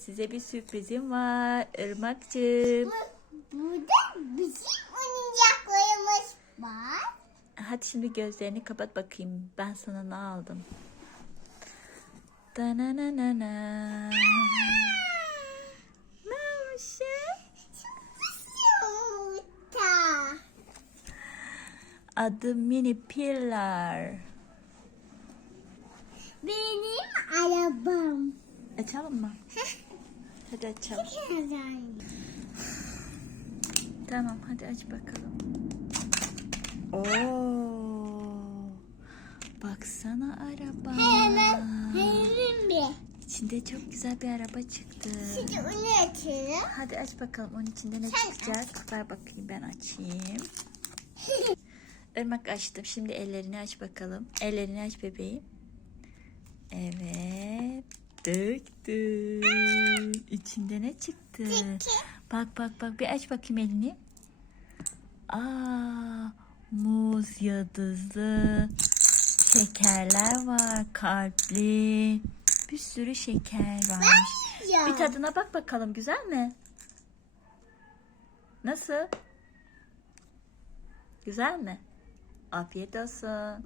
size bir sürprizim var. Irmak'cığım. Burada bizim oyuncaklarımız var. Hadi şimdi gözlerini kapat bakayım. Ben sana ne aldım? Dananana. Ne olmuş ya? Yumurta. Adı mini pillar. Benim arabam. Açalım mı? Hadi açalım. Güzel. Tamam hadi aç bakalım. Oo. Baksana araba. Hemen, hemen bir. İçinde çok güzel bir araba çıktı. Şimdi onu açalım. Hadi aç bakalım onun içinde ne Sen çıkacak. Ver bakayım ben açayım. Irmak açtım. Şimdi ellerini aç bakalım. Ellerini aç bebeğim. Evet. Döktüm. İçinde ne çıktı? Çıktı. Bak bak bak bir aç bakayım elini. Aa, muz yıldızlı şekerler var. Kalpli. Bir sürü şeker varmış. Bir tadına bak bakalım güzel mi? Nasıl? Güzel mi? Afiyet olsun.